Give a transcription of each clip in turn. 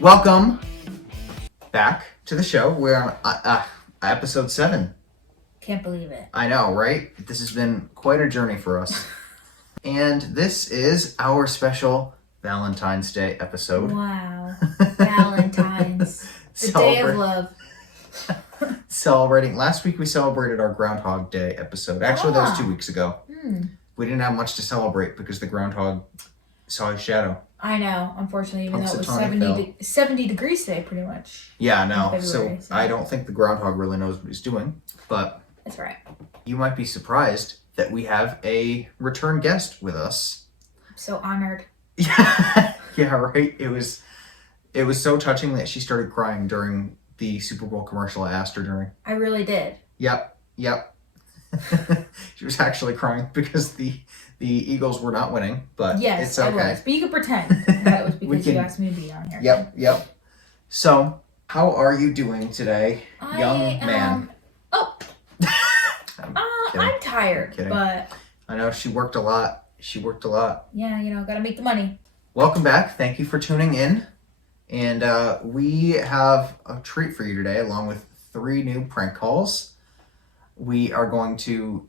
Welcome back to the show. We're on episode 7. Can't believe it. I know, right? This has been quite a journey for us. And this is our special Valentine's Day episode. Wow. Valentine's. The day of love. Celebrating. Last week we celebrated our Groundhog Day episode. Actually, that was 2 weeks ago. We didn't have much to celebrate because the groundhog saw his shadow. I know, unfortunately, even though it was 70 degrees today, pretty much. Yeah, no. So I don't think the groundhog really knows what he's doing, but that's right. You might be surprised that we have a return guest with us. I'm so honored. Yeah, right. It was so touching that she started crying during the Super Bowl commercial I asked her during. I really did. Yep. She was actually crying because the Eagles were not winning, but yes, it's okay. I was. But you could pretend that it was because you asked me to be on here. Yep. So, how are you doing today, young man? I'm tired, but I know she worked a lot. Yeah, gotta make the money. Welcome back. Thank you for tuning in. And we have a treat for you today, along with 3 new prank calls. We are going to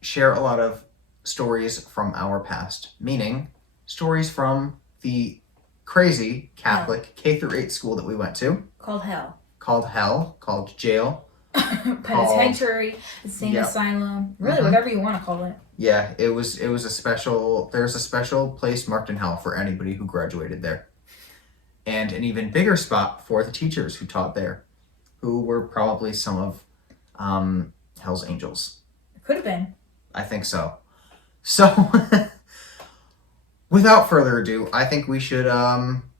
share a lot of stories from our past, meaning stories from the crazy Catholic K-8 school that we went to. Called hell, called jail. Penitentiary, insane asylum, really whatever you want to call it. Yeah, there's a special place marked in hell for anybody who graduated there. And an even bigger spot for the teachers who taught there, who were probably some of Hell's Angels. It could have been. I think so. So, without further ado, I think we should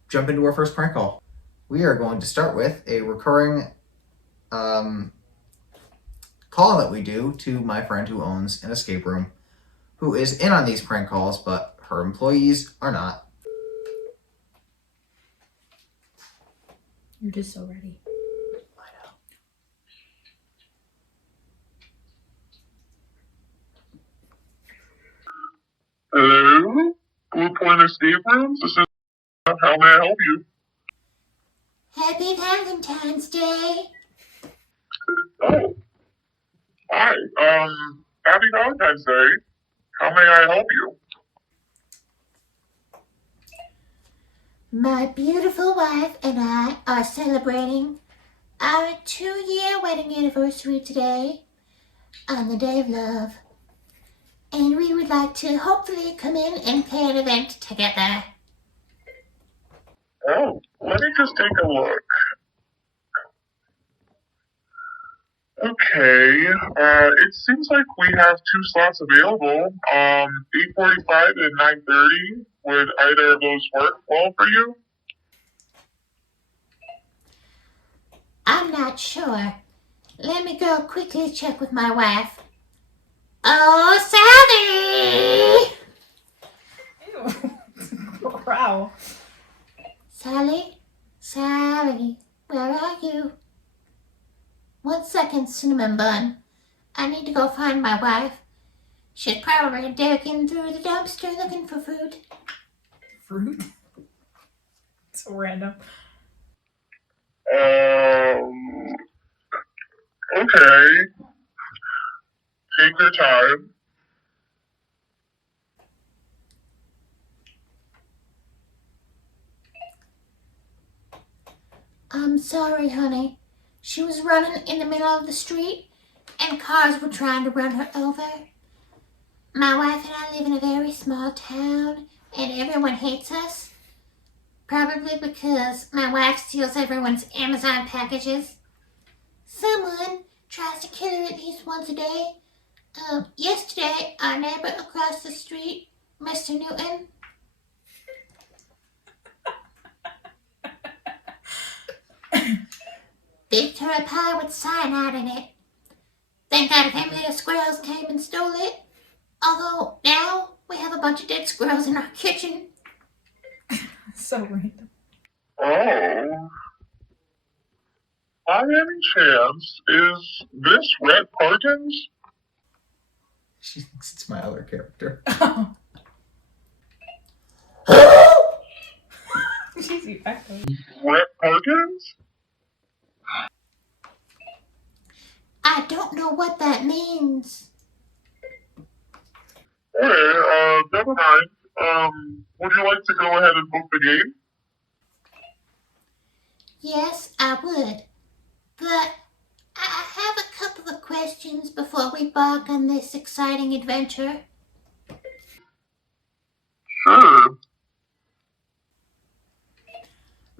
jump into our first prank call. We are going to start with a recurring call that we do to my friend who owns an escape room, who is in on these prank calls, but her employees are not. You're just so ready. I know. Hello? Blue Point Escape Rooms? This is... How may I help you? Happy Valentine's Day. Oh. Hi. Happy Valentine's Day. How may I help you? My beautiful wife and I are celebrating our 2-year wedding anniversary today on the Day of Love. And we would like to hopefully come in and play an event together. Oh, let me just take a look. Okay, it seems like we have 2 slots available. 8:45 and 9:30. Would either of those work well for you? I'm not sure. Let me go quickly check with my wife. Oh, Sally! Ew. Wow. Sally, where are you? 1 second, cinnamon bun. I need to go find my wife. She's probably digging through the dumpster looking for food. Fruit? So random. Okay. Take your time. I'm sorry, honey. She was running in the middle of the street and cars were trying to run her over. My wife and I live in a very small town and everyone hates us. Probably because my wife steals everyone's Amazon packages. Someone tries to kill her at least once a day. Yesterday, our neighbor across the street, Mr. Newton. Baked her a pie with cyanide in it. Thank God a family of squirrels came and stole it. Although now we have a bunch of dead squirrels in our kitchen. So random. Oh. By any chance, is this Red Parkins? She thinks it's my other character. She's You echo. Brett Perkins? I don't know what that means. Okay, never mind. Would you like to go ahead and book the game? Yes, I would. But I have a couple of questions before we embark on this exciting adventure. Sure.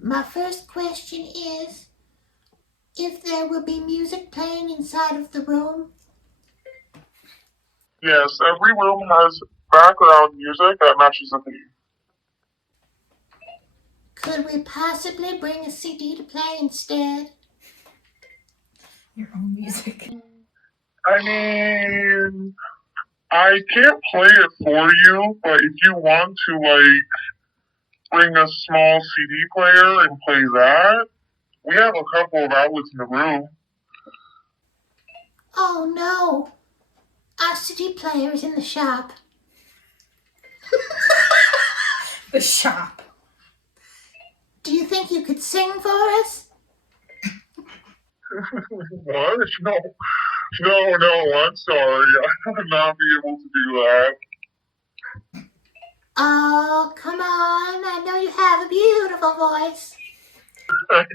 My first question is if there will be music playing inside of the room. Yes, every room has background music that matches the theme. Could we possibly bring a CD to play instead? Your own music. I mean, I can't play it for you, but if you want to, bring a small CD player and play that, we have a couple of outlets in the room. Oh no! Our CD player is in the shop. The shop. Do you think you could sing for us? What? No, I'm sorry. I would not be able to do that. Oh, come on. I know you have a beautiful voice. I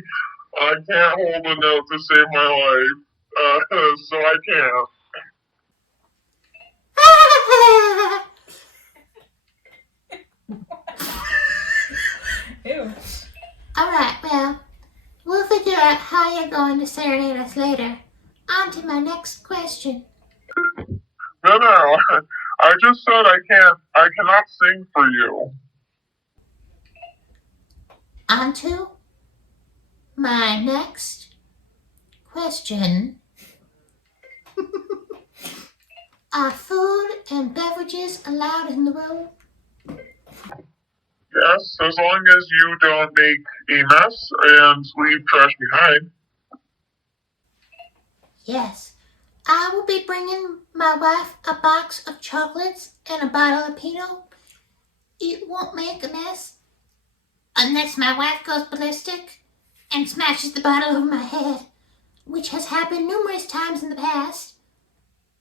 can't hold a note to save my life, so I can't. Ew. Alright, well, we'll figure out how you're going to serenade us later. On to my next question. No, I just said I cannot sing for you. On to my next question. Are food and beverages allowed in the room? Yes, as long as you don't make a mess and leave trash behind. Yes. I will be bringing my wife a box of chocolates and a bottle of Pinot. It won't make a mess unless my wife goes ballistic and smashes the bottle over my head, which has happened numerous times in the past.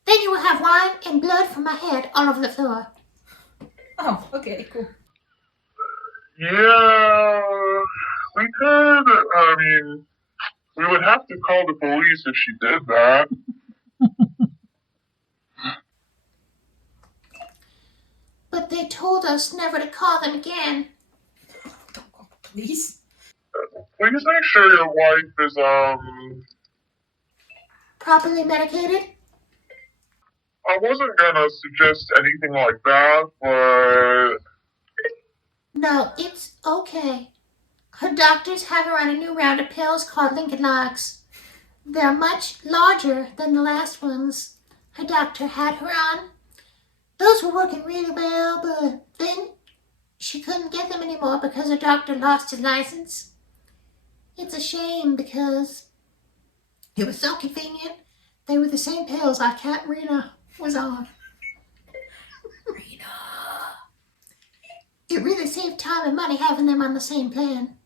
Then you will have wine and blood from my head all over the floor. Oh, okay, cool. Yeah, we could, we would have to call the police if she did that. But they told us never to call them again. Don't call the police. Please make sure your wife is, Properly medicated? I wasn't gonna suggest anything like that, but No, it's okay. Her doctors have her on a new round of pills called Lincoln Logs. They're much larger than the last ones her doctor had her on. Those were working really well, but then she couldn't get them anymore because her doctor lost his license. It's a shame because it was so convenient. They were the same pills our cat Rena was on. Rena. It really saved time and money having them on the same plan.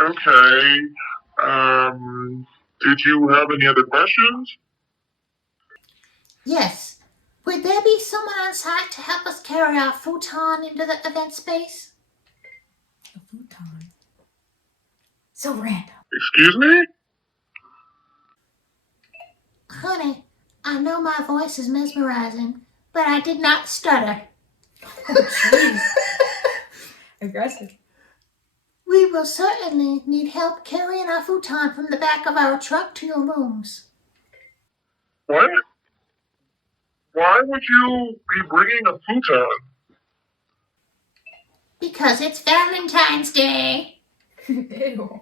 okay. Did you have any other questions? Yes. Would there be someone on site to help us carry our futon into the event space? A futon. So random. Excuse me? Honey, I know my voice is mesmerizing, but I did not stutter. Oh, jeez. Aggressive. We will certainly need help carrying our futon from the back of our truck to your rooms. What? Why would you be bringing a futon? Because it's Valentine's Day. Ew.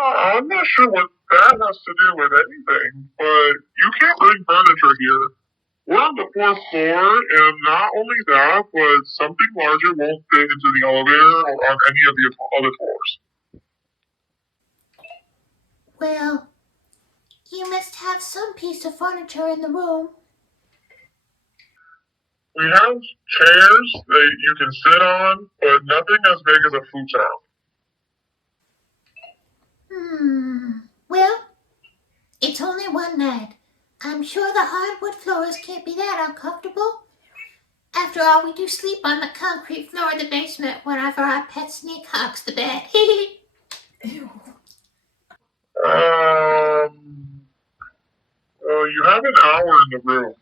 I'm not sure what that has to do with anything, but you can't bring furniture here. We're on the 4th floor, and not only that, but something larger won't fit into the elevator or on any of the other floors. Well, you must have some piece of furniture in the room. We have chairs that you can sit on, but nothing as big as a futon. Well, it's only one night. I'm sure the hardwood floors can't be that uncomfortable. After all, we do sleep on the concrete floor of the basement whenever our pet snake hogs the bed. Ew. You have an hour in the room.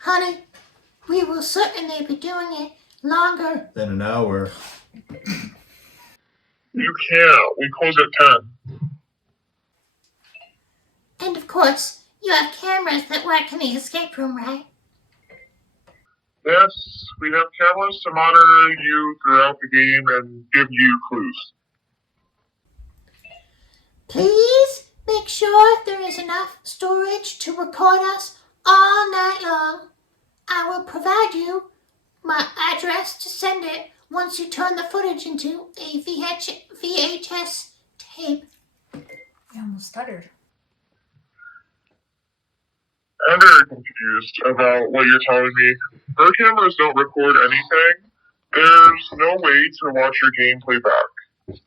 Honey, we will certainly be doing it longer. Than an hour. You can't. We close at 10. And of course, you have cameras that work in the escape room, right? Yes, we have cameras to monitor you throughout the game and give you clues. Please make sure there is enough storage to record us all night long. I will provide you my address to send it once you turn the footage into a VHS tape. I almost stuttered. I'm very confused about what you're telling me. Her cameras don't record anything. There's no way to watch your gameplay back.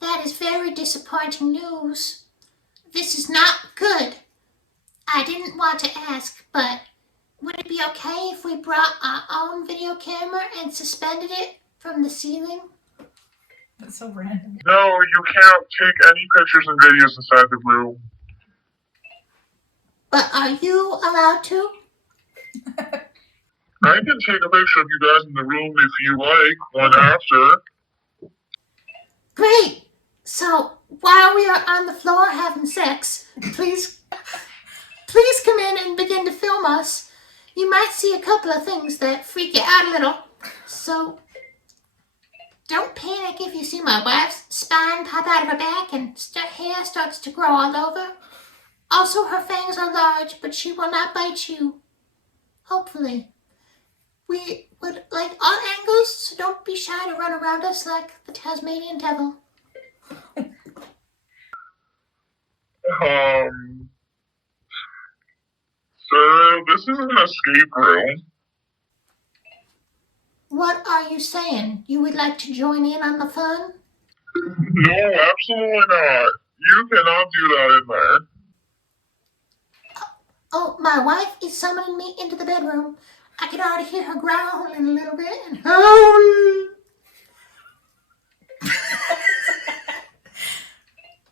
That is very disappointing news. This is not good. I didn't want to ask, but would it be okay if we brought our own video camera and suspended it from the ceiling? That's so random. No, you can't take any pictures and videos inside the room. But are you allowed to? I can take a picture of you guys in the room if you like, one after. Great! So, while we are on the floor having sex, please come in and begin to film us. You might see a couple of things that freak you out a little. So, don't panic if you see my wife's spine pop out of her back and hair starts to grow all over. Also, her fangs are large, but she will not bite you. Hopefully. We would like all angles, so don't be shy to run around us like the Tasmanian devil. Sir, this is an escape room. What are you saying? You would like to join in on the fun? No, absolutely not. You cannot do that in there. Oh, my wife is summoning me into the bedroom. I can already hear her growling a little bit and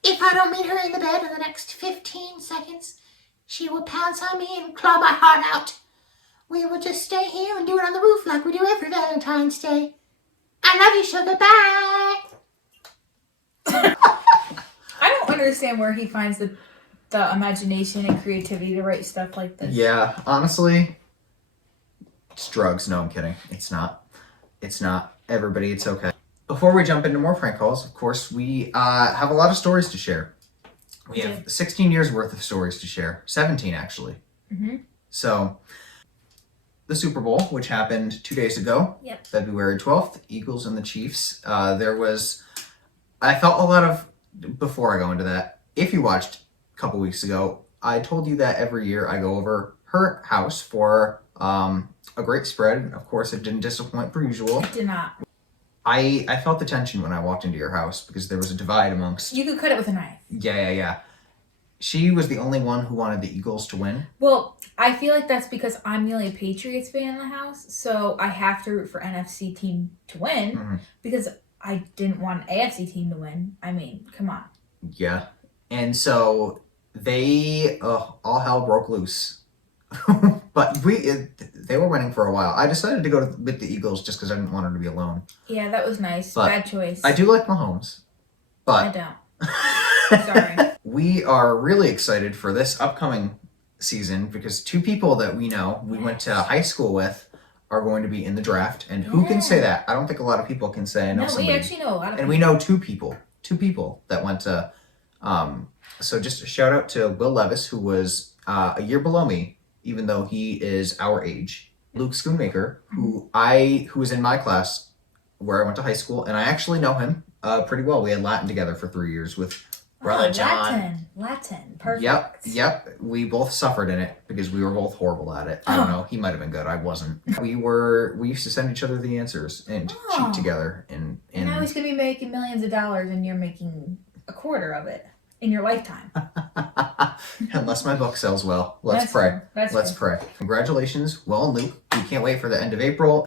If I don't meet her in the bed in the next 15 seconds, she will pounce on me and claw my heart out. We will just stay here and do it on the roof like we do every Valentine's Day. I love you, sugar. Bye. I don't understand where he finds the imagination and creativity to write stuff like this. Yeah, honestly, it's drugs. No, I'm kidding. It's not. It's not. Everybody, it's okay. Before we jump into more prank calls, of course, we have a lot of stories to share. We have 16 years worth of stories to share. 17, actually. Mm-hmm. So, the Super Bowl, which happened 2 days ago, February 12th, Eagles and the Chiefs. I felt a lot of, before I go into that, if you watched a couple weeks ago, I told you that every year I go over her house for a great spread. Of course, it didn't disappoint per usual. It did not. I felt the tension when I walked into your house because there was a divide amongst... You could cut it with a knife. Yeah. She was the only one who wanted the Eagles to win. Well, I feel like that's because I'm the only Patriots fan in the house, so I have to root for NFC team to win because I didn't want an AFC team to win. I mean, come on. Yeah. And so they all hell broke loose. But they were winning for a while. I decided to go with the Eagles just because I didn't want her to be alone. Yeah, that was nice. But bad choice. I do like Mahomes. But I don't. Sorry. We are really excited for this upcoming season because two people that we know, we went to high school with, are going to be in the draft. And who can say that? I don't think a lot of people can say I know somebody. We actually know a lot of people. And we know two people that went to... so just a shout out to Will Levis, who was a year below me, even though he is our age. Luke Schoonmaker, who was in my class where I went to high school, and I actually know him pretty well. We had Latin together for 3 years with Brother John. Latin. Perfect. Yep. We both suffered in it because we were both horrible at it. I don't know. He might have been good. I wasn't. We used to send each other the answers and cheat together. And now he's gonna be making millions of dollars, and you're making a quarter of it in your lifetime. Unless my book sells well. Let's pray. Let's pray. Congratulations, Will and Luke. We can't wait for the end of April.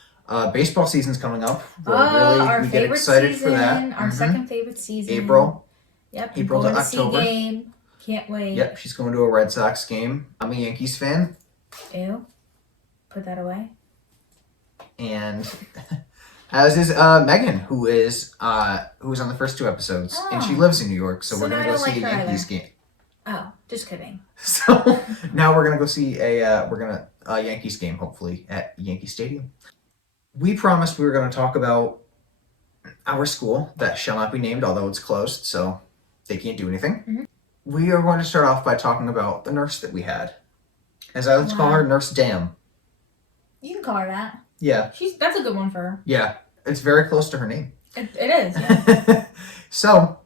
Baseball season's coming up. Our we favorite get excited season, for that. Our second favorite season. April. Yep. April to October. Game. Can't wait. Yep, she's going to a Red Sox game. I'm a Yankees fan. Ew. Put that away. And as is Megan, who is on the first 2 episodes, and she lives in New York, so we're gonna go see a Yankees game. Oh, just kidding. So now we're gonna go see a Yankees game, hopefully at Yankee Stadium. We promised we were gonna talk about our school that shall not be named, although it's closed, so they can't do anything. Mm-hmm. We are going to start off by talking about the nurse that we had. As I like to call her, Nurse Dam. You can call her that. Yeah. That's a good one for her. Yeah. It's very close to her name. It is, yeah. So,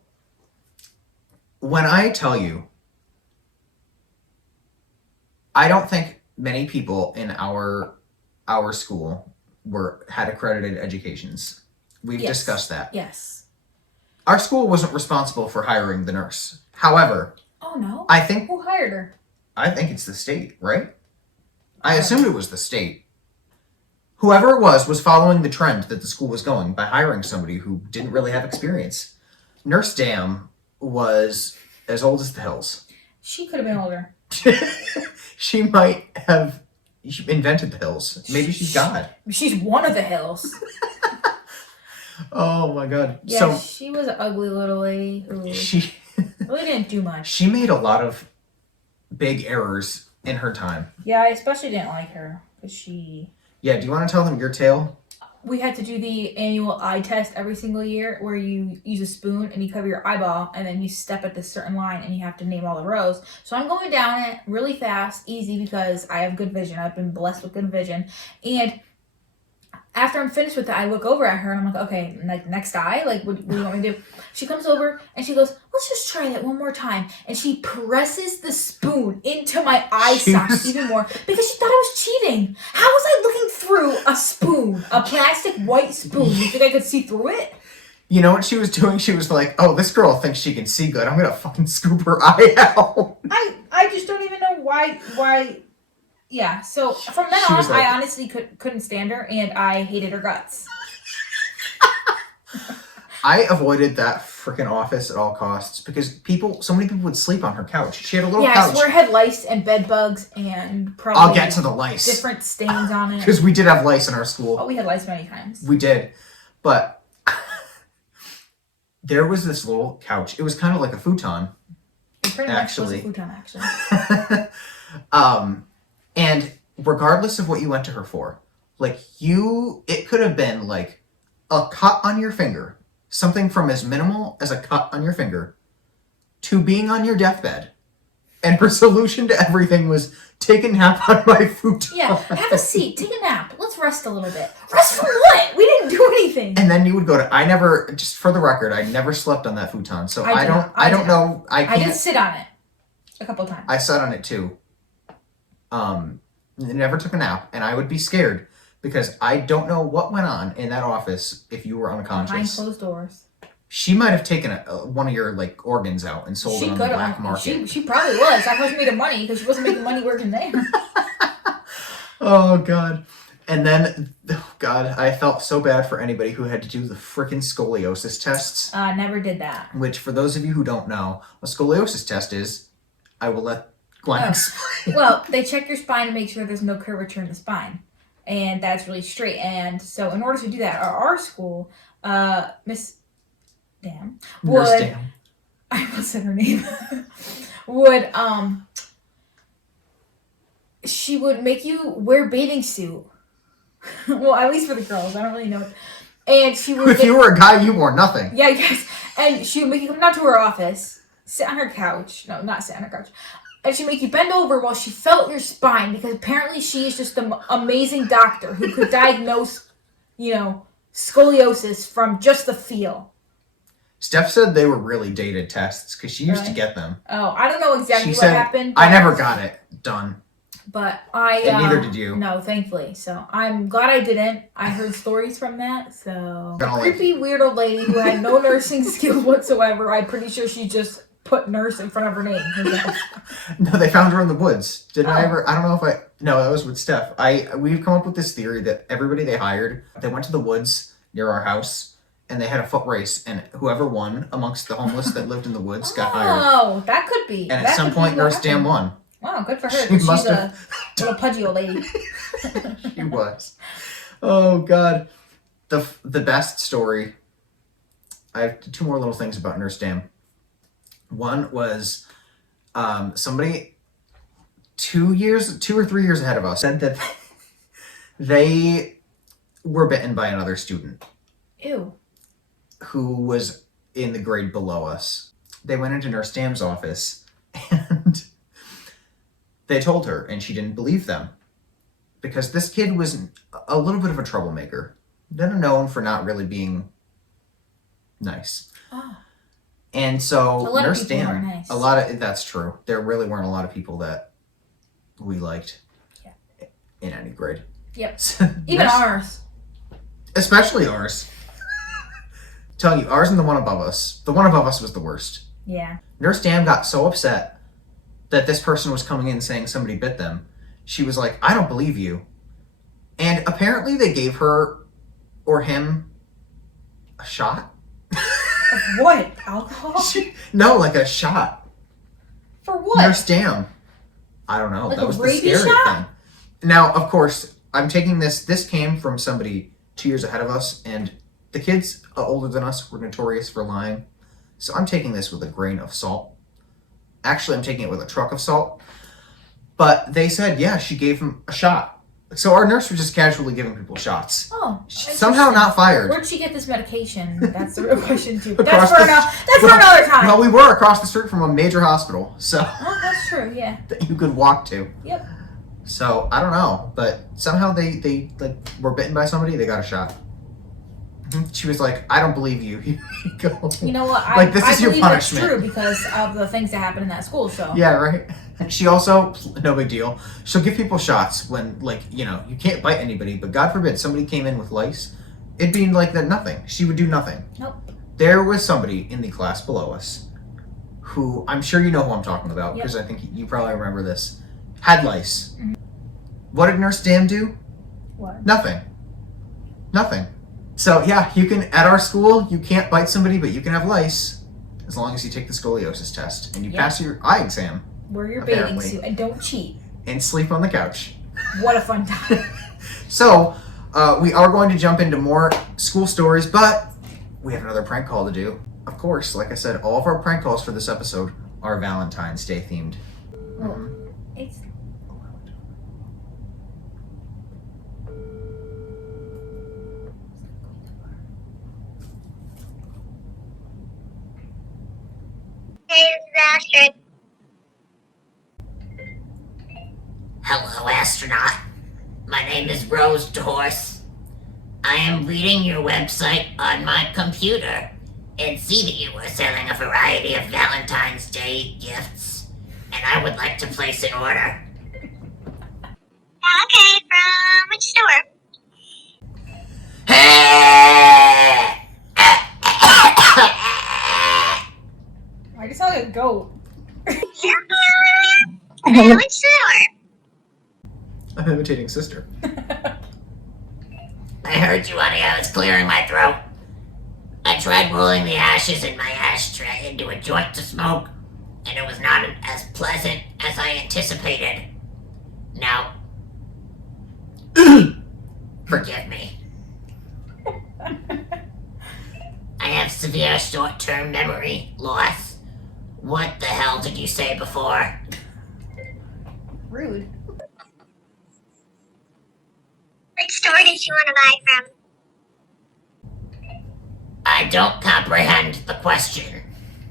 when I tell you, I don't think many people in our school had accredited educations. We've discussed that. Yes. Our school wasn't responsible for hiring the nurse. However, oh no. I think who hired her? I think it's the state, right? I assumed it was the state. Whoever it was following the trend that the school was going by hiring somebody who didn't really have experience. Nurse Dam was as old as the hills. She could have been older. She might have invented the hills. Maybe she's God. She's one of the hills. Oh my God. Yeah, so, she was an ugly little lady who really didn't do much. She made a lot of big errors in her time. Yeah, I especially didn't like her because she... Yeah, do you want to tell them your tale? We had to do the annual eye test every single year where you use a spoon and you cover your eyeball and then you step at this certain line and you have to name all the rows. So I'm going down it really fast, easy, because I have good vision. I've been blessed with good vision. And after I'm finished with it, I look over at her and I'm like, okay, like next eye, like what do you want me to do? She comes over and she goes, let's just try that one more time. And she presses the spoon into my eye socket even more because she thought I was cheating. How was I looking through a spoon, a plastic white spoon? You think I could see through it? You know what she was doing? She was like, oh, this girl thinks she can see good. I'm going to fucking scoop her eye out. I just don't even know why. Yeah, so from then on, I honestly couldn't stand her, and I hated her guts. I avoided that freaking office at all costs because so many people would sleep on her couch. She had a little couch. Yeah, I swear it had lice and bed bugs and probably... I'll get to the lice. Different stains on it. Because we did have lice in our school. Oh, we had lice many times. We did. But there was this little couch. It was kind of like a futon. It pretty much was a futon, actually. And regardless of what you went to her for, like it could have been like a cut on your finger, something from as minimal as a cut on your finger, to being on your deathbed. And her solution to everything was take a nap on my futon. Yeah, have a seat, take a nap, let's rest a little bit. Rest from what? We didn't do anything. And then you would go to, just for the record, I never slept on that futon, so I don't know. I did sit on it a couple times. I sat on it too. Never took a nap, and I would be scared because I don't know what went on in that office if you were unconscious. Behind closed doors. She might have taken one of your like organs out and sold it on the black market. She probably was. I probably made her money because she wasn't making money working there. Oh God. And then, oh God, I felt so bad for anybody who had to do the freaking scoliosis tests. Never did that. Which, for those of you who don't know, a scoliosis test is, I will let Gwen explain. Well, they check your spine to make sure there's no curvature in the spine. And that's really straight. And so in order to do that, our school, Miss Dam Nurse Dam. I almost said her name. would, she would make you wear bathing suit. Well, at least for the girls. I don't really know. And she would... If you were a guy, you wore nothing. Yeah, yes. And she would make you come down to her office, sit on her couch. No, not sit on her couch. And she'd make you bend over while she felt your spine because apparently she is just an amazing doctor who could diagnose, scoliosis from just the feel. Steph said they were really dated tests because she used to Really? get them. Oh, I don't know exactly She what said, happened. I but- never got it done. But I... And neither did you. No, thankfully. So I'm glad I didn't. I heard stories from that. So the Kinda like- creepy, weird old lady who had no nursing skills whatsoever. I'm pretty sure she just put nurse in front of her name. herself. No, they found her in the woods. Didn't I Oh. ever? I don't know if I... No, that was with Steph. We've come up with this theory that everybody they hired, they went to the woods near our house, and they had a foot race, and whoever won amongst the homeless that lived in the woods got hired. Oh, that could be. And That at some could be point, what Nurse Dan happened. won. Wow, good for her. She 'cause She's must a have- little pudgy old lady. She was. Oh, God. The best story... I have two more little things about Nurse Dan. One was somebody 2 or 3 years ahead of us said that they were bitten by another student Ew. who was in the grade below us. They went into Nurse Dam's office and they told her, and she didn't believe them because this kid was a little bit of a troublemaker. They're known for not really being nice. Oh. And so A lot of Nurse people Dan, aren't nice. that's true. There really weren't a lot of people that we liked in any grade. Yep. So Even Nurse- ours. Especially ours. Telling you, ours and the one above us. The one above us was the worst. Yeah. Nurse Dan got so upset that this person was coming in saying somebody bit them. She was like, I don't believe you. And apparently they gave her or him a shot. Of what? Alcohol? No, like a shot. For what? Nurse Dan. I don't know. Like That a was the rabies scary shot? thing. Now, of course, I'm taking this came from somebody 2 years ahead of us, and the kids older than us were notorious for lying. So I'm taking this with a grain of salt. Actually, I'm taking it with a truck of salt. But they said, yeah, she gave him a shot. So our nurse was just casually giving people shots. Oh. Somehow interesting. not fired. Where'd she get this medication? That's the real question too. Across That's for another time. Well, we were across the street from a major hospital, so Oh, that's true. Yeah. that you could walk to. Yep. So I don't know, but somehow they like were bitten by somebody. They got a shot. She was like, "I don't believe you." You go. You know what? I, Like, this I is your believe that's punishment. true because of the things that happened in that school. So. Yeah, right. And she also, no big deal. She'll give people shots when, like, you can't bite anybody, but God forbid somebody came in with lice. It'd be like that. Nothing. She would do nothing. Nope. There was somebody in the class below us who, I'm sure you know who I'm talking about, because I think you probably remember this, had lice. Mhm. What did Nurse Dan do? What? Nothing. So yeah, you can, at our school, you can't bite somebody, but you can have lice as long as you take the scoliosis test and you Yep. pass your eye exam Wear your bathing Apparently. suit and don't cheat. and sleep on the couch. What a fun time. So we are going to jump into more school stories, but we have another prank call to do. Of course, like I said, all of our prank calls for this episode are Valentine's Day themed. Well, it's Hello, astronaut. My name is Rose Dorse. I am reading your website on my computer and see that you are selling a variety of Valentine's Day gifts, and I would like to place an order. Okay, from which store? I just sound like a goat. Which store? I'm imitating sister. I heard you, honey. I was clearing my throat. I tried rolling the ashes in my ashtray into a joint to smoke, and it was not as pleasant as I anticipated. Now, forgive me. I have severe short-term memory loss. What the hell did you say before? Rude. Which store did you want to buy from? I don't comprehend the question.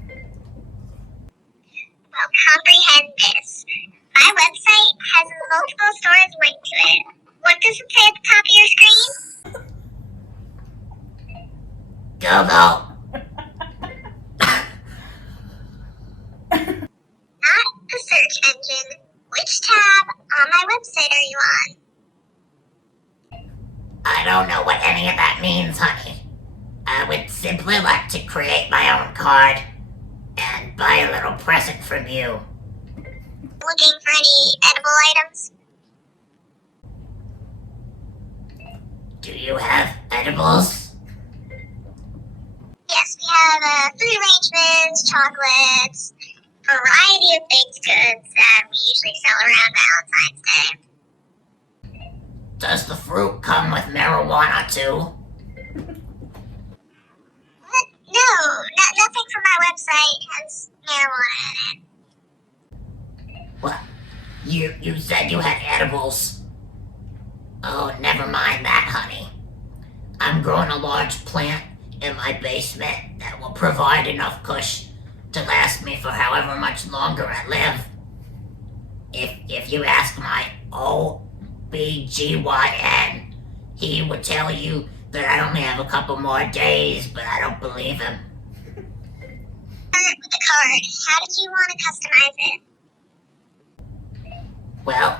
Well, comprehend this. My website has multiple stores linked to it. What does it say at the top of your screen? Go, go. are you on? I don't know what any of that means, honey. I would simply like to create my own card and buy a little present from you. Looking for any edible items? Do you have edibles? Yes, we have food arrangements, chocolates, variety of baked goods that we usually sell around Valentine's Day. Does the fruit come with marijuana too? No, nothing from our website has marijuana in it. What? You said you had edibles. Oh, never mind that, honey. I'm growing a large plant in my basement that will provide enough kush to last me for however much longer I live. If you ask my OBGYN, he would tell you that I only have a couple more days, but I don't believe him. With the card, how did you want to customize it? Well,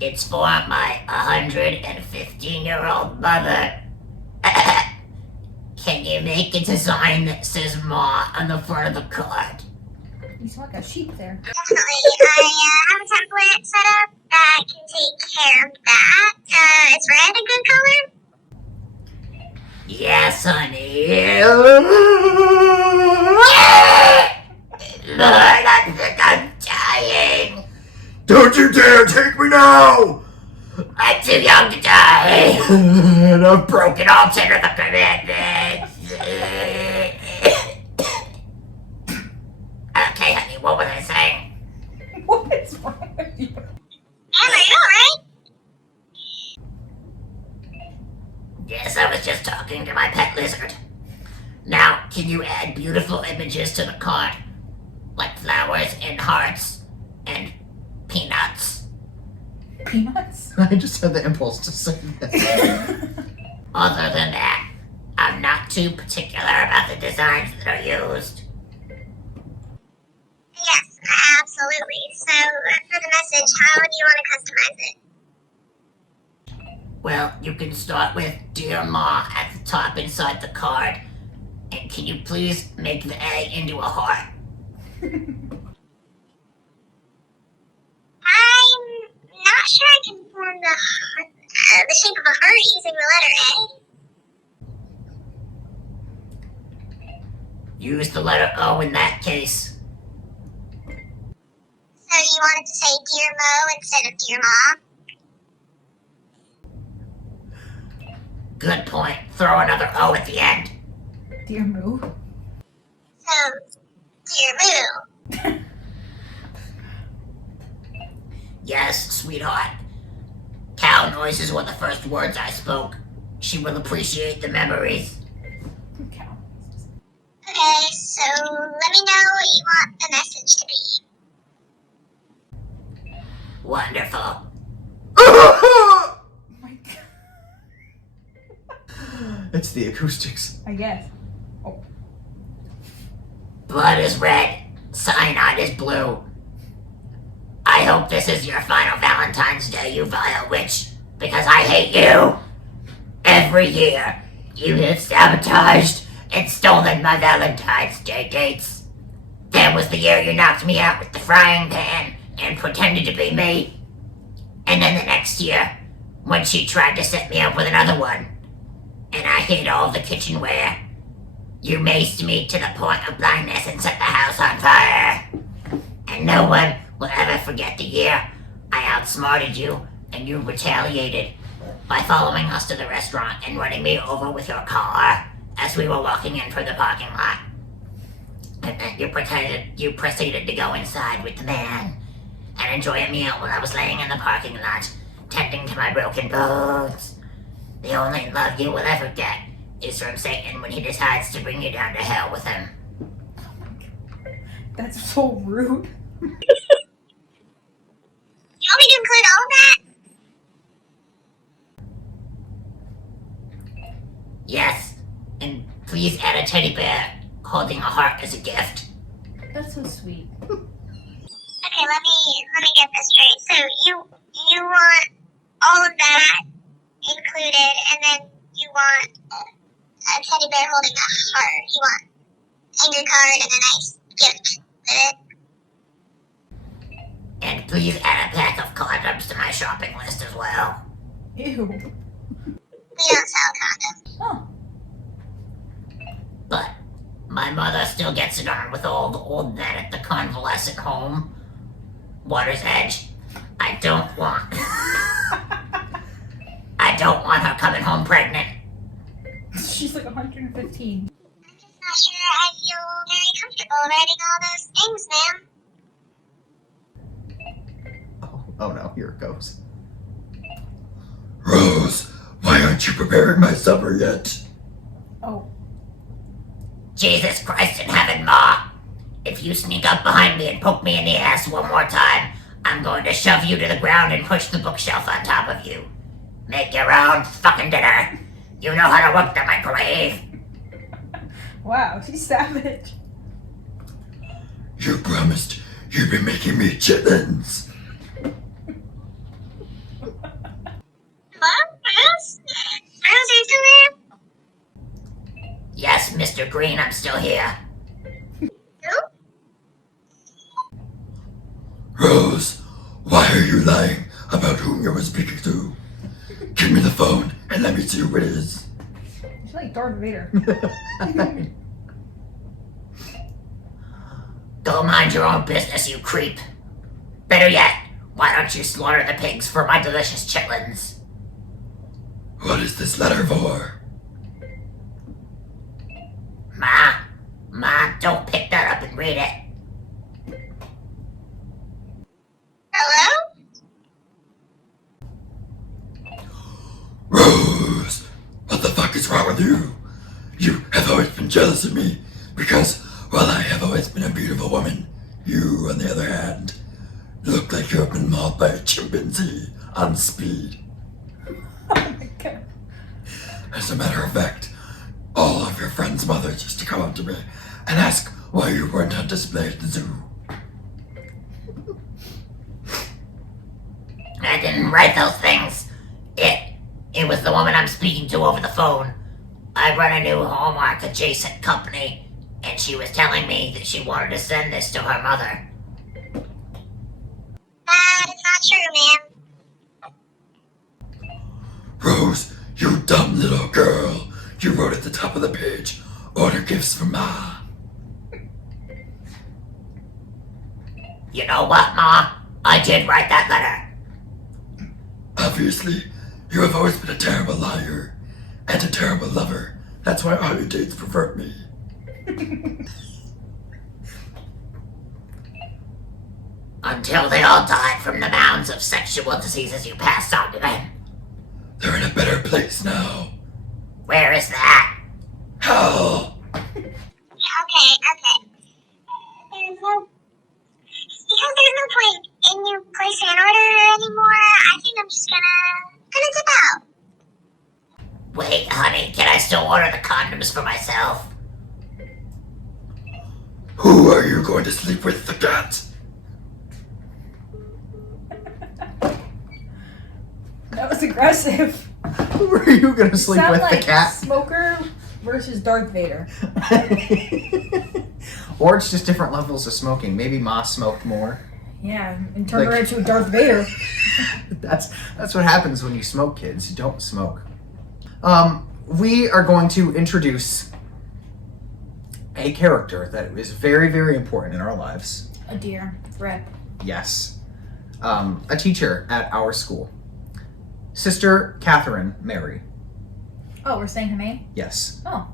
it's for my 115-year-old mother. Can you make a design that says Ma on the front of the card? You sound like a sheep there. Definitely. I have a template set up that can take care of that. Is red a good color? Yes, honey. Lord, I think I'm dying. Don't you dare take me now! I'm too young to die. And I've broken all 10 of the commandments. Okay, honey, what was I saying? What is wrong with you? Am I alright? Yes, I was just talking to my pet lizard. Now, can you add beautiful images to the card? Like flowers and hearts and peanuts. Peanuts? I just had the impulse to say that. Other than that, I'm not too particular about the designs that are used. Yes, absolutely. So, for the message, how do you want to customize it? Well, you can start with Dear Ma at the top inside the card. And can you please make the A into a heart? I'm not sure I can form the shape of a heart using the letter A. Use the letter O in that case. So you wanted to say Dear Mo instead of Dear Ma? Good point. Throw another O at the end. Dear Moo. So, Dear Moo. Yes, sweetheart. Cow noises were the first words I spoke. She will appreciate the memories. Cow. Okay, so let me know what you want the message to be. Wonderful. Oh my god. It's the acoustics. I guess. Blood is red. Cyanide is blue. I hope this is your final Valentine's Day, you vile witch, because I hate you. Every year, you have sabotaged and stolen my Valentine's Day dates. There was the year you knocked me out with the frying pan and pretended to be me. And then the next year, when she tried to set me up with another one, and I hid all the kitchenware, you maced me to the point of blindness and set the house on fire. And no one will ever forget the year I outsmarted you and you retaliated by following us to the restaurant and running me over with your car as we were walking in from the parking lot. And then you proceeded to go inside with the man and enjoy a meal while I was laying in the parking lot, tending to my broken bones. The only love you will ever get is from Satan when he decides to bring you down to hell with him. That's so rude. You want me to include all of that? Yes, and please add a teddy bear holding a heart as a gift. That's so sweet. Okay, let me get this straight. So you want all of that included, and then you want a teddy bear holding a heart. You want anger card and a nice gift with it. And please add a pack of condoms to my shopping list as well. Ew. We don't sell condoms. Oh. But my mother still gets it on with all the old men at the convalescent home. Water's Edge. I don't want her coming home pregnant. She's like 115. I'm just not sure I feel very comfortable writing all those things, ma'am. Oh no, here it goes. Rose, why aren't you preparing my supper yet? Oh. Jesus Christ in heaven, Ma. If you sneak up behind me and poke me in the ass one more time, I'm going to shove you to the ground and push the bookshelf on top of you. Make your own fucking dinner. You know how to work the microwave. Wow, she's savage. You promised you'd be making me chitlins. Hello? Rose? Rose, are you still there? Yes, Mr. Green, I'm still here. Who? Rose, why are you lying about whom you were speaking to? Give me the phone and let me see who it is. She's like Darth Vader. Go mind your own business, you creep. Better yet, why don't you slaughter the pigs for my delicious chitlins? What is this letter for? Ma, don't pick that up and read it. Hello? Rose, what the fuck is wrong with you? You have always been jealous of me because, while I have always been a beautiful woman, you, on the other hand, look like you have been mauled by a chimpanzee on speed. Oh my god. As a matter of fact, all of your friends' mothers used to come up to me and ask why you weren't on display at the zoo. I didn't write those things. It was the woman I'm speaking to over the phone. I run a new Hallmark adjacent company, and she was telling me that she wanted to send this to her mother. That is not true, ma'am. Rose, you dumb little girl. You wrote at the top of the page, order gifts for Ma. You know what, Ma? I did write that letter. Obviously, you have always been a terrible liar and a terrible lover. That's why all your dates pervert me. Until they all died from the mounds of sexual diseases you passed on to them. They're in a better place now. Where is that? Hell! Okay. Because there's no point in you placing an order anymore, I think I'm just gonna dip out. Wait, honey, can I still order the condoms for myself? Who are you going to sleep with, the cat? That was aggressive. Who are you gonna sleep Sound with, like the cat? Smoker versus Darth Vader. Or it's just different levels of smoking. Maybe Ma smoked more. Yeah, and turn her Like- into a Darth Vader. That's what happens when you smoke, kids. You don't smoke. We are going to introduce a character that is very, very important in our lives. A deer. Rip. Yes. A teacher at our school. Sister Catherine Mary. Oh, we're saying her name? Yes. Oh.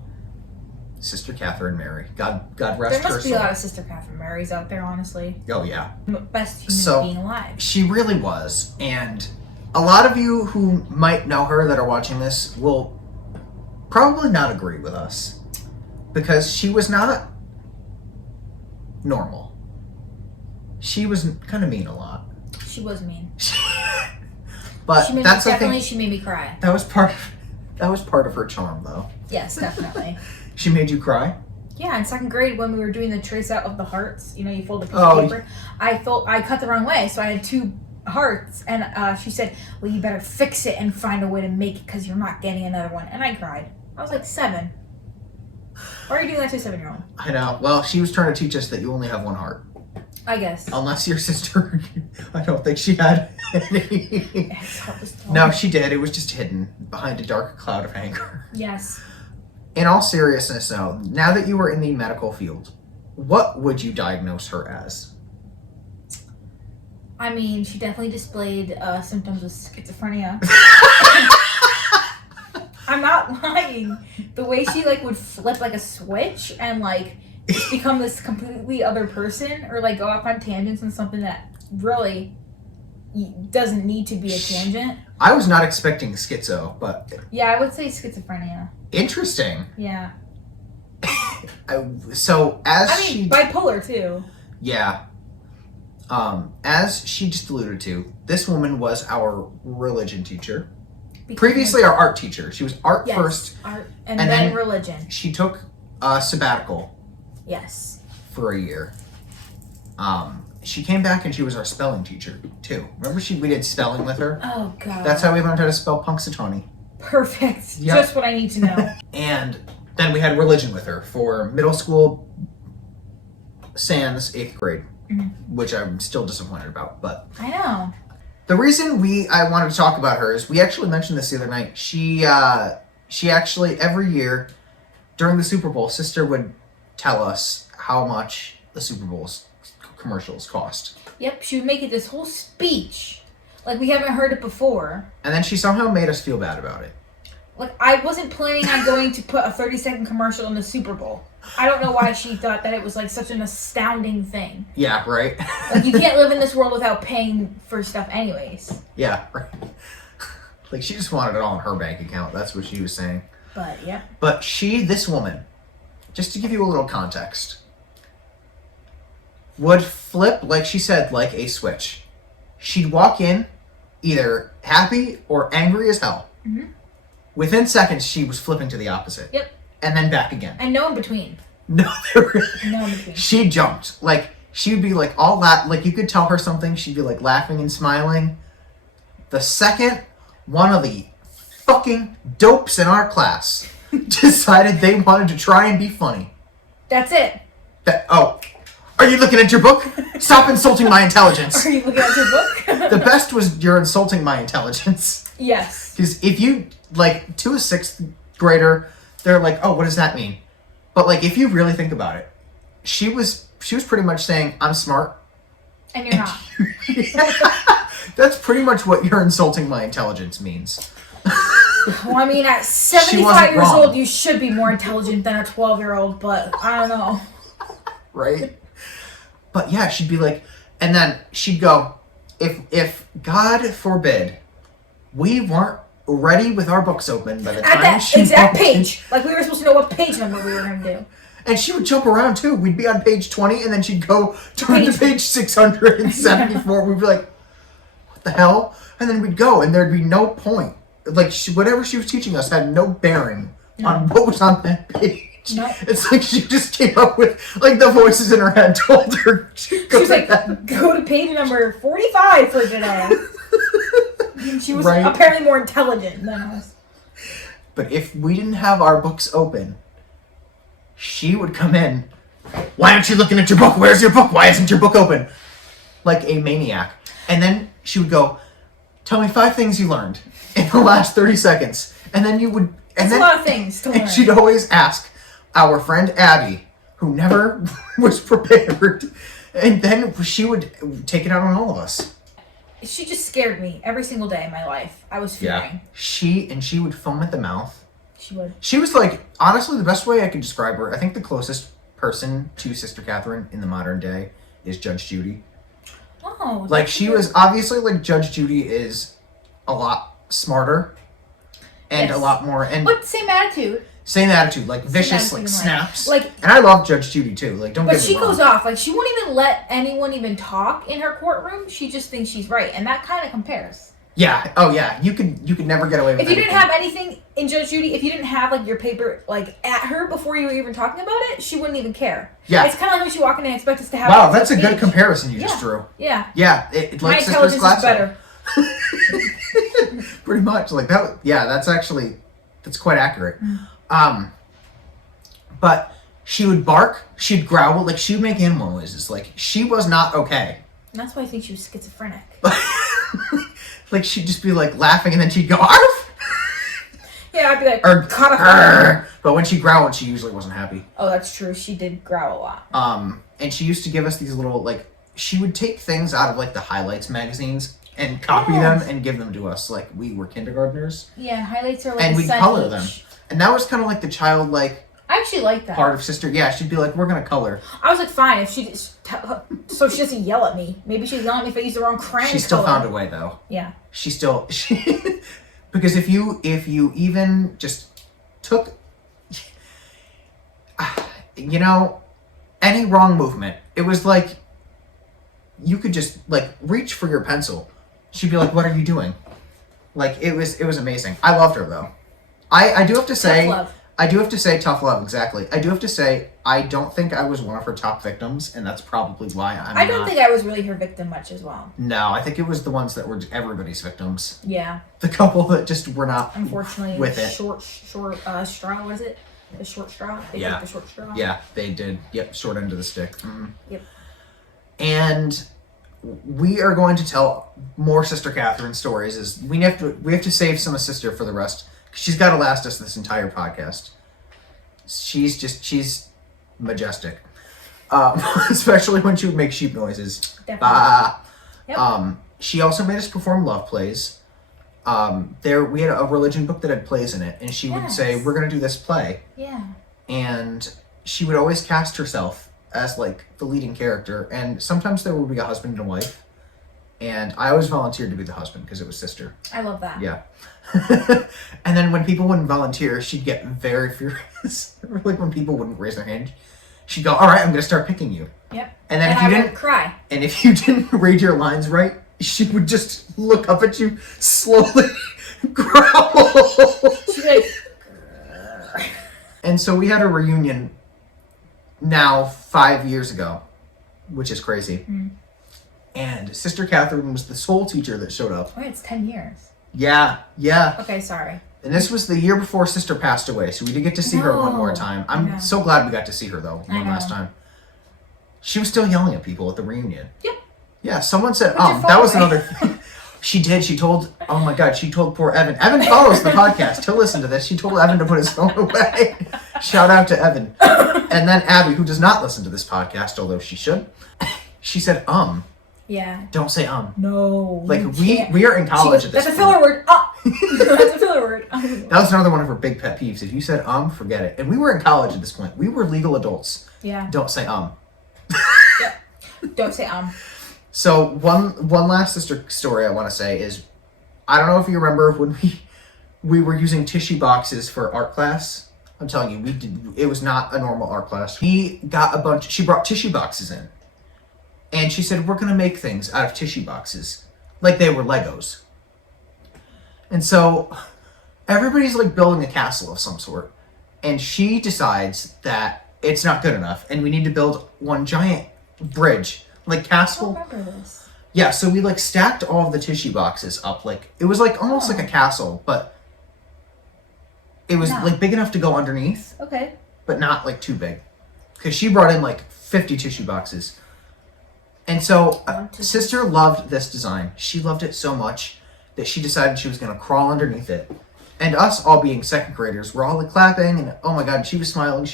Sister Catherine Mary. God rest There her must be soul. a lot of Sister Catherine Marys out there, honestly. Oh, yeah. Best human So- being alive. She really was. And a lot of you who might know her that are watching this will probably not agree with us. Because she was not normal. She was kind of mean a lot. She was mean. But She made that's me, the definitely thing. she made me cry. That was part of her charm, though. Yes, definitely. She made you cry. Yeah, in second grade when we were doing the trace out of the hearts, you know, you fold a piece Oh. of paper. I cut the wrong way, so I had two hearts, and she said, well, you better fix it and find a way to make it because you're not getting another one. And I cried. I was like 7. Why are you doing that to a 7-year-old? I know. Well, she was trying to teach us that you only have one heart. I guess. Unless your sister, I don't think she had any. No, she did. It was just hidden behind a dark cloud of anger. Yes. In all seriousness, though, now that you were in the medical field, what would you diagnose her as? I mean, she definitely displayed symptoms of schizophrenia. I'm not lying. The way she like would flip like a switch and like just become this completely other person, or like go off on tangents on something that really doesn't need to be a tangent. I was not expecting schizo, but Yeah, I would say schizophrenia. interesting. Yeah. So as I mean, bipolar too. Yeah. As she just alluded to, this woman was our religion teacher. Previously our art teacher. She was art first. Art and and then then religion. She took a sabbatical Yes. for a year. She came back and she was our spelling teacher too. Remember we did spelling with her? Oh god. That's how we learned how to spell Punxsutawney. Perfect. Yep. Just what I need to know. And then we had religion with her for middle school sans 8th grade, which I'm still disappointed about. But I know. the reason I wanted to talk about her is we actually mentioned this the other night. She actually every year during the Super Bowl, sister would tell us how much the Super Bowl's commercials cost. Yep, she would make it this whole speech. Like we haven't heard it before. And then she somehow made us feel bad about it. Like I wasn't planning on going to put a 30-second commercial in the Super Bowl. I don't know why she thought that it was like such an astounding thing. Yeah, right? Like you can't live in this world without paying for stuff anyways. Yeah, right. Like she just wanted it all in her bank account. That's what she was saying. But yeah. But this woman, just to give you a little context, would flip, like she said, like a switch. She'd walk in either happy or angry as hell. Mm-hmm. Within seconds, she was flipping to the opposite. Yep. And then back again. And no in between. No in between. She jumped. Like, she would be like all that. Like, you could tell her something. She'd be like laughing and smiling. The second one of the fucking dopes in our class decided they wanted to try and be funny. That's it. Are you looking at your book? Stop insulting my intelligence. Are you looking at your book? The best was you're insulting my intelligence. Yes. Because if you, like, to a 6th grader, they're like, oh, what does that mean? But, like, if you really think about it, she was pretty much saying, I'm smart. And you're not. That's pretty much what you're insulting my intelligence means. Well, I mean, at 75 years old, you should be more intelligent than a 12-year-old, but I don't know. Right? But yeah, she'd be like, and then she'd go, if God forbid, we weren't ready with our books open by the time at that she exact walked in. page. Like, we were supposed to know what page number we were going to do. And she would jump around too. We'd be on page 20 and then she'd go to page 674. We'd be like, what the hell? And then we'd go and there'd be no point. Like, whatever she was teaching us had no bearing on what was on that page. No. It's like she just came up with, like, the voices in her head told her to go She was like, go to page number 45 for today. She was apparently more intelligent than us. But if we didn't have our books open, she would come in, why aren't you looking at your book? Where's your book? Why isn't your book open? Like a maniac. And then she would go, tell me 5 things you learned in the last 30 seconds. And then you would... That's a lot of things to learn. And she'd always ask our friend Abby, who never was prepared, and then she would take it out on all of us. She just scared me every single day of my life. I was fearing. Yeah. She would foam at the mouth. She would. She was like, honestly, the best way I could describe her, I think the closest person to Sister Catherine in the modern day is Judge Judy. Oh. Like, she was obviously, like, Judge Judy is a lot smarter and a lot more, and but same attitude. Same attitude, like vicious, like snaps. Like, and I love Judge Judy too. Like, don't get me wrong. But she goes off. Like, she won't even let anyone even talk in her courtroom. She just thinks she's right, and that kind of compares. Yeah. Oh yeah. You could never get away with If you anything. didn't have anything in Judge Judy, if you didn't have like your paper like at her before you were even talking about it, she wouldn't even care. Yeah. It's kind of like when she walked in and expect us to have. Wow, it that's a good speech. comparison you just Yeah. drew. Yeah. Yeah. It My like Sister's intelligence is classroom. better. Pretty much like that. Yeah. That's quite accurate. But she would bark. She'd growl. Like she would make animal noises. Like she was not okay. And that's why I think she was schizophrenic. Like she'd just be like laughing and then she'd go arf. Yeah, I'd be like, Or "Cut off." "Grr." But when she growled, she usually wasn't happy. Oh, that's true. She did growl a lot. And she used to give us these little like she would take things out of like the highlights magazines and copy Yes. them and give them to us like we were kindergartners. Yeah, highlights are like And a we'd cent color each. them. And that was kind of like the childlike I actually like that. part of Sister. Yeah, she'd be like, "We're gonna color." I was like, fine, if she just so she doesn't yell at me. Maybe she's yelling at me if I use the wrong crayon She still color. found a way though. Yeah. She because if you even just took any wrong movement, it was like you could just like reach for your pencil. She'd be like, "What are you doing?" Like it was amazing. I loved her though. I do have to say Tough love. I do have to say tough love, exactly. I do have to say I don't think I was one of her top victims, and that's probably why I don't think I was really her victim much as well. No, I think it was the ones that were everybody's victims. Yeah. The couple that just were not Unfortunately, with it. short straw. What is it? The short straw. They Yeah. took the short straw. Yeah, they did. Yep, short end of the stick. Yep. And we are going to tell more Sister Catherine stories. Is we have to save some of Sister for the rest. She's got to last us this entire podcast. She's majestic, especially when she would make sheep noises. Definitely. Yep. She also made us perform love plays. We had a religion book that had plays in it, and she would say, Yes. "We're gonna do this play." Yeah. And she would always cast herself as like the leading character, and sometimes there would be a husband and a wife, and I always volunteered to be the husband because it was Sister. I love that. Yeah. And then when people wouldn't volunteer, she'd get very furious. Like when people wouldn't raise their hand, she'd go, "All right, I'm gonna start picking you." Yep. And then And if you I didn't would cry. and if you didn't read your lines right, she would just look up at you slowly, growl. She's like, And so we had a reunion now 5 years ago, which is crazy. And Sister Catherine was the sole teacher that showed up. oh, it's 10 years. Yeah. Okay, sorry. And this was the year before Sister passed away, so we did get to see her one more No. time. I I'm know. so glad we got to see her, though, I one last know. time. She was still yelling at people at the reunion. Yep. Yeah, someone said, Put your that phone was away. another thing. She did. She told, oh my God, she told poor Evan. Evan follows the podcast. He'll listen to this. She told Evan to put his phone away. Shout out to Evan. And then Abby, who does not listen to this podcast, although she should, she said, Yeah. don't say No. Like, you we can't. are in college at this That's a point. filler word. That's a filler word. That was another one of her big pet peeves. If you said forget it. And we were in college at this point. We were legal adults. Yeah. Don't say Yep. Don't say So one last Sister story I want to say is, I don't know if you remember when we were using tissue boxes for art class. I'm telling you, it was not a normal art class. She brought tissue boxes in. And she said, "We're going to make things out of tissue boxes." Like they were Legos. And so everybody's like building a castle of some sort. And she decides that it's not good enough and we need to build one giant bridge. Like I castle. don't remember this. Yeah, so we like stacked all of the tissue boxes up. Like it was like almost like a castle, but it was No. like big enough to go underneath, Okay. but not like too big. Because she brought in like 50 tissue boxes. And so Sister loved this design. She loved it so much that she decided she was going to crawl underneath it. And us all being second graders, we're all like clapping and oh my God, she was smiling.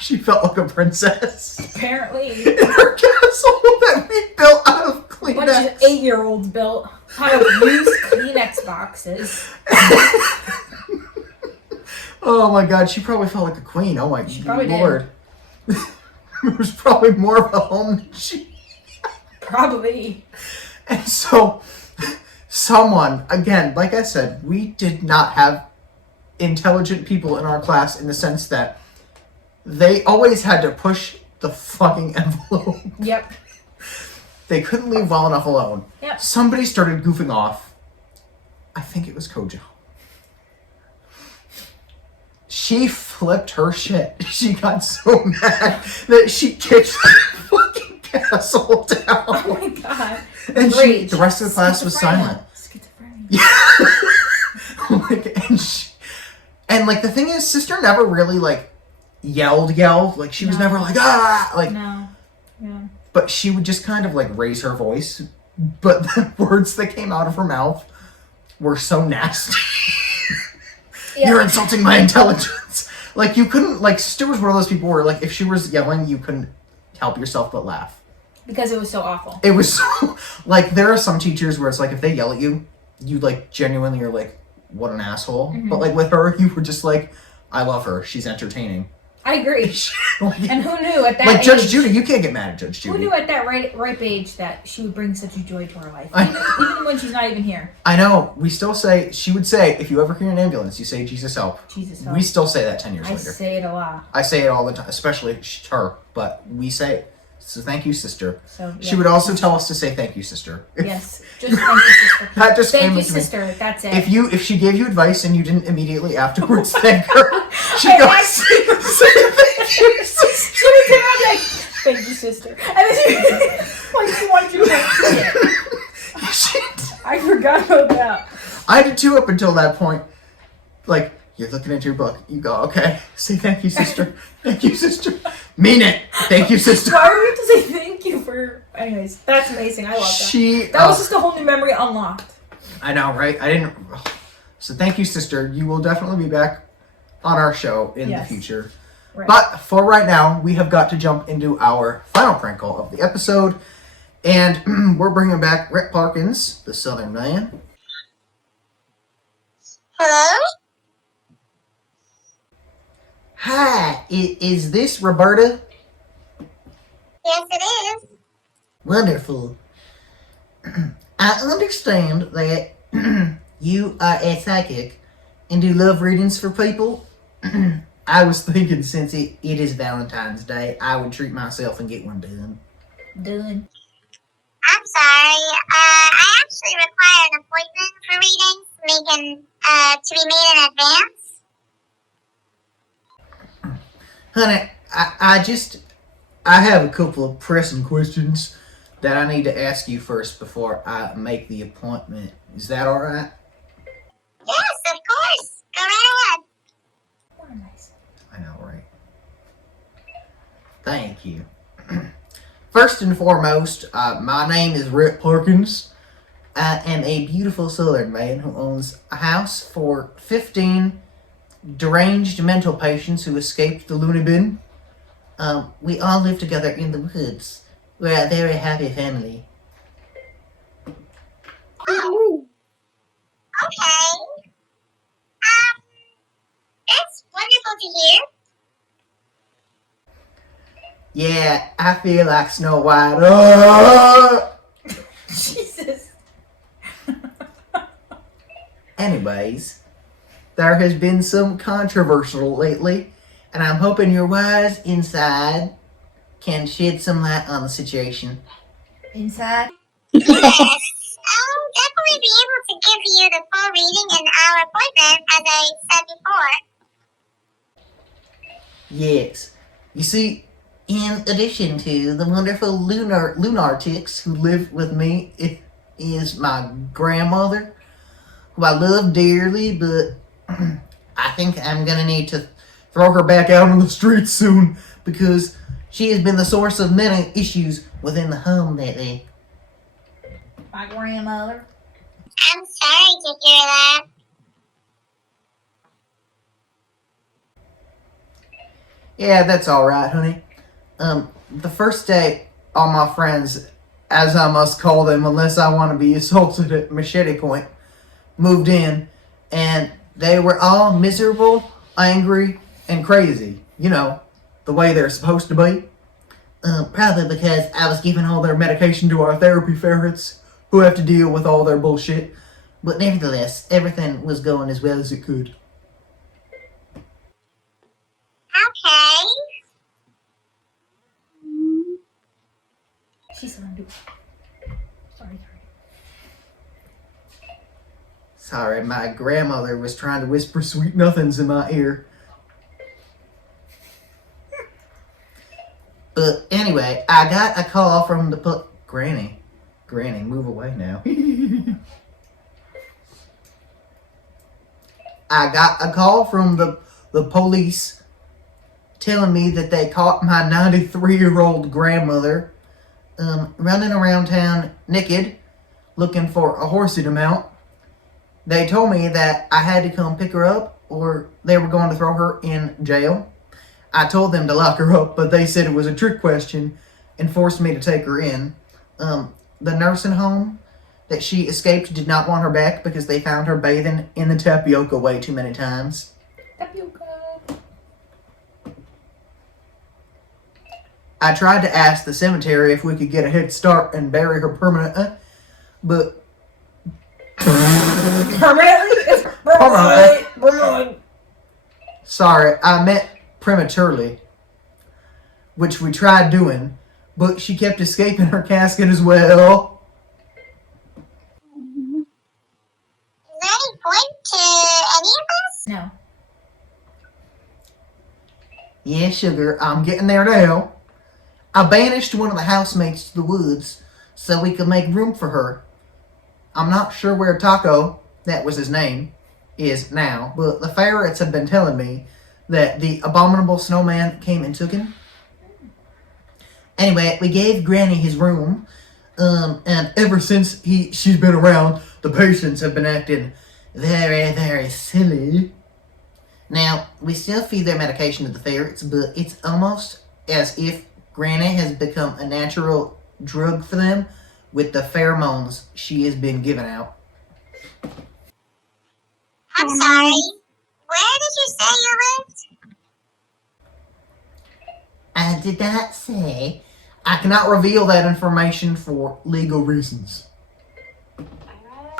She felt like a princess. Apparently. In her castle that we built out of A Kleenex. bunch of 8-year-olds built out of used Kleenex boxes. Oh my God, she probably felt like a queen. Oh my probably did. Lord. It was probably more of a home than she. Probably. And so, someone, again, like I said, we did not have intelligent people in our class in the sense that they always had to push the fucking envelope. Yep. They couldn't leave well enough alone. Yep. Somebody started goofing off I think it was Kojo. She flipped her shit. She got so mad that she kicked the fucking castle down. Oh my god. And Rage. the rest of the class was silent. Schizophrenia. Yeah. And like the thing is, sister never really like yelled. Like she was No. never like ah like. No. Yeah. But she would just kind of like raise her voice. But the words that came out of her mouth were so nasty. Yeah. You're insulting my intelligence. Like you couldn't like sister was one of those people where like if she was yelling, you couldn't help yourself but laugh. Because it was so awful. It was so like there are some teachers where it's like if they yell at you, you like genuinely are like, what an asshole. Mm-hmm. But like with her, you were just like, I love her. She's entertaining. I agree. Like, And who knew at that like age? Judge Judy, you can't get mad at Judge Who Judy. knew at that ripe age that she would bring such a joy to our life? I Even when she's not even here. I know. We still say she would say if you ever hear an ambulance, you say Jesus help. Jesus help. We still say that 10 years I later. say it a lot. I say it all the time, especially her. But we say it. So thank you, sister. So She yeah. would also tell us to say thank you, sister. Yes. Just thank you, sister. That just Thank came you, into me. sister. That's it. If she gave you advice and you didn't immediately afterwards thank her, she I goes actually- say thank you, sister. She would turn around like, thank you, sister. And then she wanted you to like, She- I forgot about that. I did too up until that point. Like, you're looking at your book. You go, okay, say thank you, sister. Thank you, sister. Mean it. Thank you, sister. Why are we to say thank you for... Anyways, that's amazing. I love that. That was just a whole new memory unlocked. I know, right? I didn't. So thank you, sister. You will definitely be back on our show in Yes. the future. Right. But for right now, we have got to jump into our final prank call of the episode. And we're bringing back Rick Parkins, the Southern Man. Hello? Hi, is this Roberta? Yes, it is. Wonderful. I understand that you are a psychic and do love readings for people. I was thinking since it is Valentine's Day, I would treat myself and get one done. Done. I'm sorry. I actually require an appointment for readings to be made in advance. Honey, I have a couple of pressing questions that I need to ask you first before I make the appointment. Is that alright? Yes, of course. Go right ahead. What a nice. I know, right? Thank you. First and foremost, my name is Rick Parkins. I am a beautiful Southern man who owns a house for 15 deranged mental patients who escaped the loony bin. We all live together in the woods. We're a very happy family. Oh. Okay. That's wonderful to hear. Yeah, I feel like Snow White. Oh! Jesus. Anyways, there has been some controversial lately, and I'm hoping your wise inside can shed some light on the situation. Inside. Yes. I'll definitely be able to give you the full reading in our appointment, as I said before. Yes. You see, in addition to the wonderful lunatics who live with me, it is my grandmother, who I love dearly, but I think I'm gonna need to throw her back out on the streets soon, because she has been the source of many issues within the home lately. My grandmother. I'm sorry to hear that. Yeah, that's alright, honey. The first day, all my friends, as I must call them unless I want to be assaulted at machete point, moved in, and they were all miserable, angry, and crazy. You know, the way they're supposed to be. Probably because I was giving all their medication to our therapy ferrets, who have to deal with all their bullshit. But nevertheless, everything was going as well as it could. Okay. She's gonna do. Sorry. Sorry, my grandmother was trying to whisper sweet nothings in my ear. But anyway, I got a call from the Granny, move away now. I got a call from the police telling me that they caught my 93-year-old grandmother running around town naked, looking for a horsey to mount. They told me that I had to come pick her up or they were going to throw her in jail. I told them to lock her up, but they said it was a trick question and forced me to take her in. The nursing home that she escaped did not want her back because they found her bathing in the tapioca way too many times. Tapioca. I tried to ask the cemetery if we could get a head start and bury her permanently, but... Permanently? Permanently. Sorry, I meant prematurely, which we tried doing, but she kept escaping her casket as well. Is there any point to any of this? No. Yeah, sugar, I'm getting there now. I banished one of the housemates to the woods so we could make room for her. I'm not sure where Taco, that was his name, is now, but the ferrets have been telling me that the abominable snowman came and took him. Anyway, we gave Granny his room, and ever since she's been around, the patients have been acting very, very silly. Now, we still feed their medication to the ferrets, but it's almost as if Granny has become a natural drug for them with the pheromones she has been giving out. I'm sorry. Where did you say you lived? I did not say. I cannot reveal that information for legal reasons.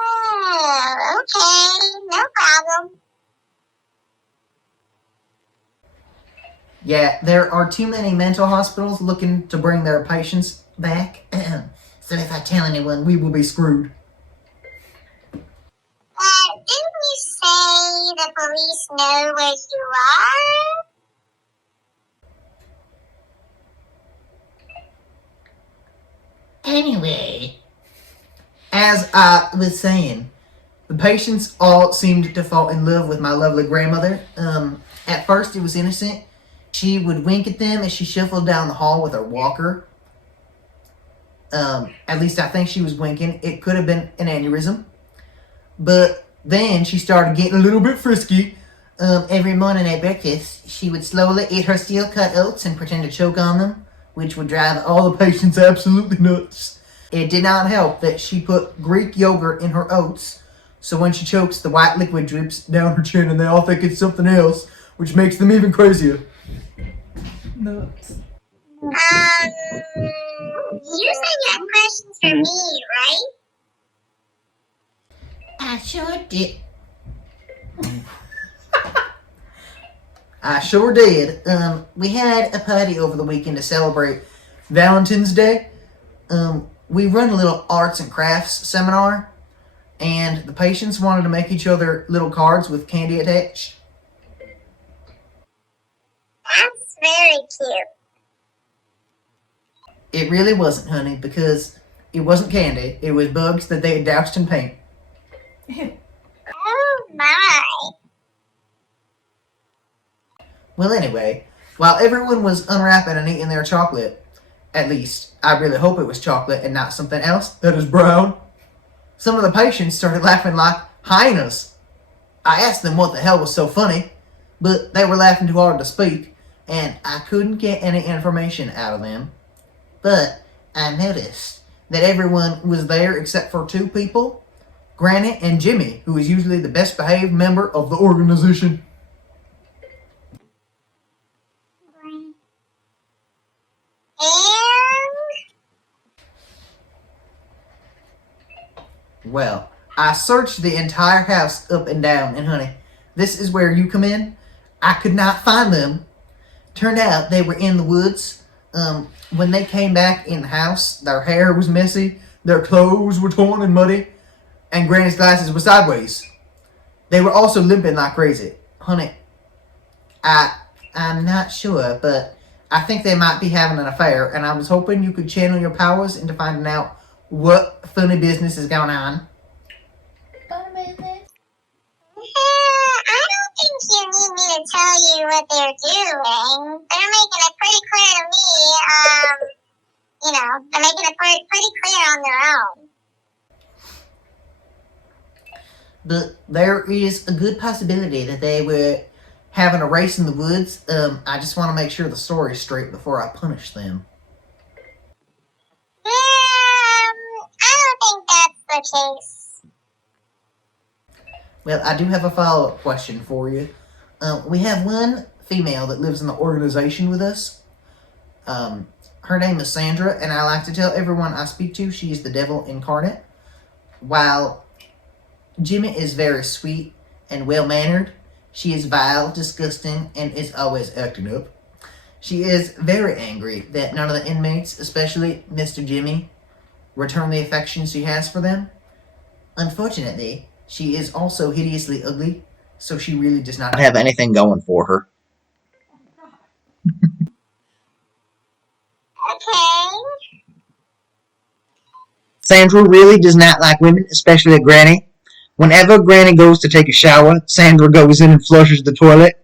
Oh, okay. No problem. Yeah, there are too many mental hospitals looking to bring their patients back. So if I tell anyone, we will be screwed. Didn't you say the police know where you are? Anyway, As I was saying, the patients all seemed to fall in love with my lovely grandmother. At first it was innocent. She would wink at them as she shuffled down the hall with her walker. At least I think she was winking. It could have been an aneurysm. But then she started getting a little bit frisky. Every morning at breakfast, she would slowly eat her steel-cut oats and pretend to choke on them, which would drive all the patients absolutely nuts. It did not help that she put Greek yogurt in her oats, so when she chokes, the white liquid drips down her chin and they all think it's something else, which makes them even crazier. Nuts. You said you had questions for me, right? I sure did. I sure did. We had a party over the weekend to celebrate Valentine's Day. We run a little arts and crafts seminar, and the patients wanted to make each other little cards with candy attached. That's very cute. It really wasn't, honey, because it wasn't candy. It was bugs that they had doused in paint. Oh my. Well, anyway, while everyone was unwrapping and eating their chocolate, at least, I really hope it was chocolate and not something else that is brown, some of the patients started laughing like hyenas. I asked them what the hell was so funny, but they were laughing too hard to speak, and I couldn't get any information out of them. But I noticed that everyone was there except for two people, Granny and Jimmy, who is usually the best behaved member of the organization. Well, I searched the entire house up and down, and honey, this is where you come in. I could not find them. Turned out they were in the woods. When they came back in the house, their hair was messy, their clothes were torn and muddy, and Granny's glasses were sideways. They were also limping like crazy. Honey, I'm not sure, but I think they might be having an affair, and I was hoping you could channel your powers into finding out what funny business is going on. Funny business. I don't think you need me to tell you what they're doing. They're making it pretty clear to me. They're making it pretty clear on their own. But there is a good possibility that they were having a race in the woods. I just want to make sure the story's straight before I punish them. I don't think that's the case. Well, I do have a follow-up question for you. We have one female that lives in the organization with us. Her name is Sandra, and I like to tell everyone I speak to she is the devil incarnate. While Jimmy is very sweet and well-mannered, she is vile, disgusting, and is always acting up. She is very angry that none of the inmates, especially Mr. Jimmy, return the affection she has for them. Unfortunately, she is also hideously ugly, so she really does not have anything going for her. Okay. Sandra really does not like women, especially Granny. Whenever Granny goes to take a shower, Sandra goes in and flushes the toilet.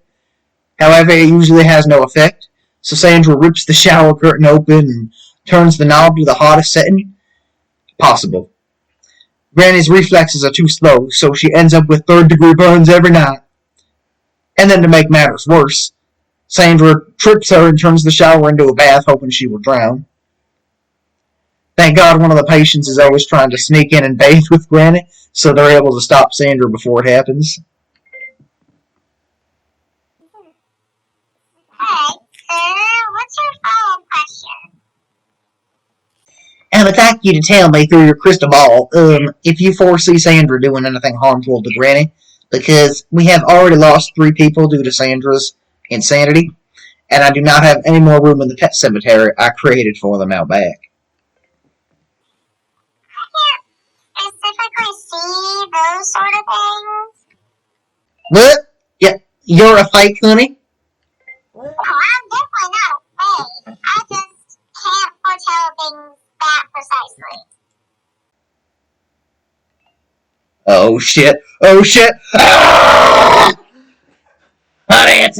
However, it usually has no effect, so Sandra rips the shower curtain open and turns the knob to the hottest setting possible. Granny's reflexes are too slow, so she ends up with third-degree burns every night. And then to make matters worse, Sandra trips her and turns the shower into a bath, hoping she will drown. Thank God one of the patients is always trying to sneak in and bathe with Granny, so they're able to stop Sandra before it happens. Alright, what's your follow-up question? I would like you to tell me through your crystal ball, if you foresee Sandra doing anything harmful to Granny, because we have already lost 3 people due to Sandra's insanity, and I do not have any more room in the pet cemetery I created for them out back. I can't specifically see those sort of things. What? Yeah, you're a fake, honey? Oh, I'm definitely not a fake. I just can't foretell things that precisely. Oh shit! Oh shit! Ah! Honey, it's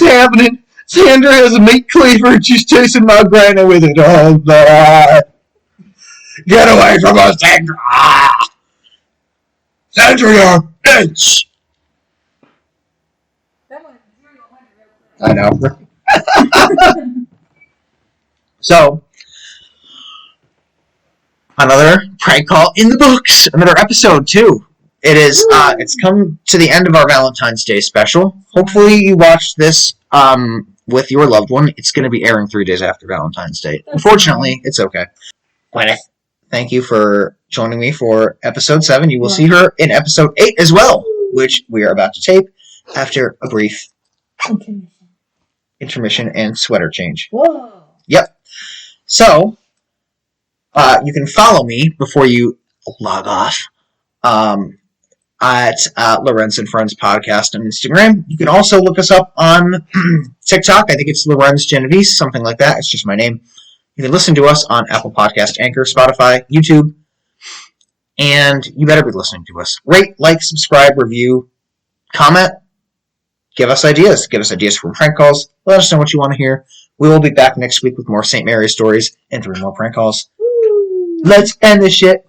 happening! Sandra has a meat cleaver and she's chasing my granny with it. Oh, God. Get away from us, Sandra! Ah! Sandra, you're a bitch! I know. So, another prank call in the books. Another episode, too. It is, it's come to the end of our Valentine's Day special. Hopefully you watched this, with your loved one. It's going to be airing 3 days after Valentine's Day. Unfortunately, it's okay. Gwyneth, thank you for joining me for episode 7. You will see her in episode 8 as well, which we are about to tape after a brief intermission and sweater change. Whoa. Yep. So, you can follow me before you log off at Lorenz and Friendz Podcast on Instagram. You can also look us up on TikTok. I think it's Lorenz Genovese, something like that. It's just my name. You can listen to us on Apple Podcast, Anchor, Spotify, YouTube, and you better be listening to us. Rate, like, subscribe, review, comment. Give us ideas. Give us ideas for prank calls. Let us know what you want to hear. We will be back next week with more St. Mary's stories and 3 more prank calls. Let's end this shit.